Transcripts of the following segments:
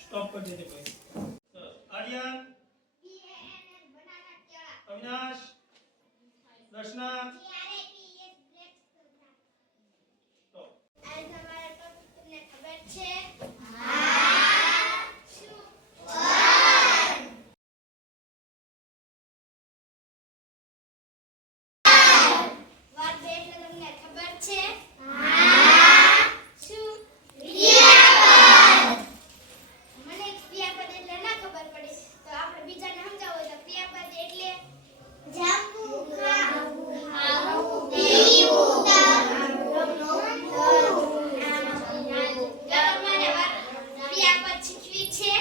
Stop कर दीजिए भाई। आर्यन, अविनाश, दर्शना, स्टॉप। आज हमारा टॉपिक તમને ખબર છે? શું? વાત બે એટલે તમને ખબર છે? શું? મને ક્રિયાપદ એટલે ના ખબર પડે તો આપણે બીજાને સમજાવો તો ક્રિયાપદ એટલે જમવું, ખાવું, ખાવું, પીવું, ક્રિયાપદ શીખવી છે?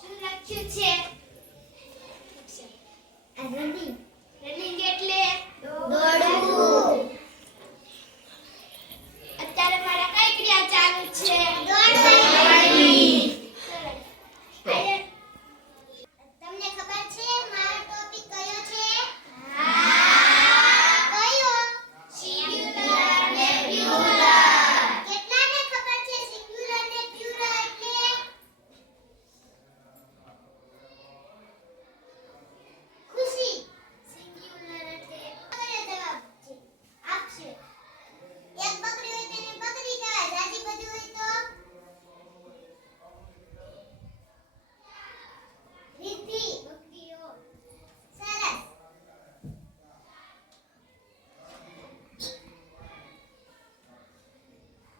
શું લખ્યું છે? રનિંગ. રનિંગ એટલે દોડવું. અત્યારે મારા કઈ ક્રિયા ચાલુ છે? દોડવાની. સરસ. તમને ખબર છે મારો ટોપિક કયો છે? કયો? સિંગ્યુલર અને પ્લુરલ. કેટલાને ખબર છે સિંગ્યુલર અને પ્લુરલ એટલે? ખુશી. સિંગ્યુલર એટલે બકરીઓ જવાબ છે આપશે. એક બકરી હોય તેને બકરી કહેવાય. જાજી બધી હોય તો રિદ્ધિ. બકરીઓ. સરસ.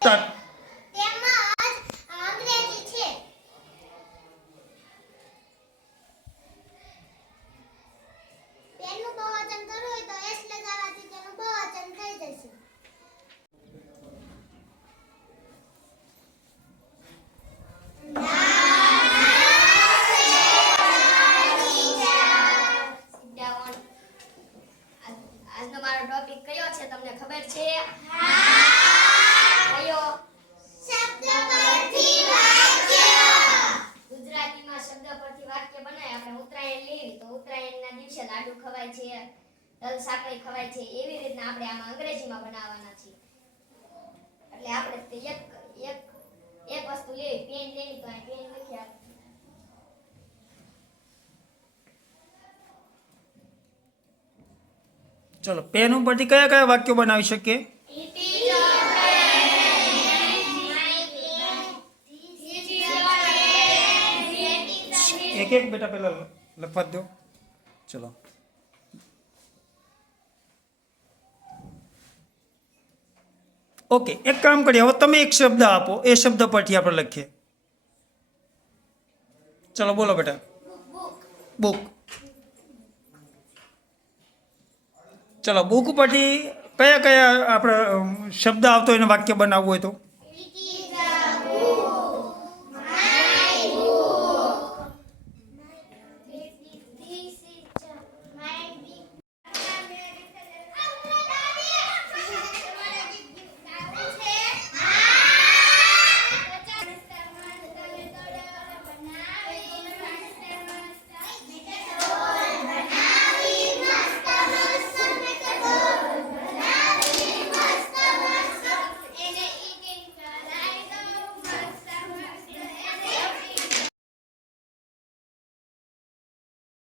स्टार्ट। તેમજ અંગ્રેજી છે. પેનનું બહુવચન કરવું હોય તો એસ લગાવવાથી તેનું બહુવચન થઈ જશે. આજનો મારો ટોપિક કયો છે તમને ખબર છે? કયો? શબ્દ પરથી વાક્ય. ગુજરાતીમાં શબ્દ પરથી વાક્ય બનાય. આપણે ઉત્તરાયણ લેવી તો ઉત્તરાયણના દિવસે લાડુ ખવાય છે, તલ સાકરી ખવાય છે. એવી રીતના આપણે આમાં અંગ્રેજીમાં બનાવવાના છે. એટલે આપણે એક વસ્તુ લેવી, પેન લેવી તો આ પેન લખ્યા. चलो पेन उपरथी कया कया वाक्यो बनावी शकीए? It is your pen. My pen. This is your pen. That is the pen. एक एक बेटा पहला लखवा दो। चलो ओके एक काम करिए हवे तमे एक शब्द आपो ए शब्द परथी आपणे लखीए। चलो बोलो बेटा। Book. बुक। चलो बुक परथी कया कया आपणे शब्द आवतो एने वाक्य बनावવું હોય તો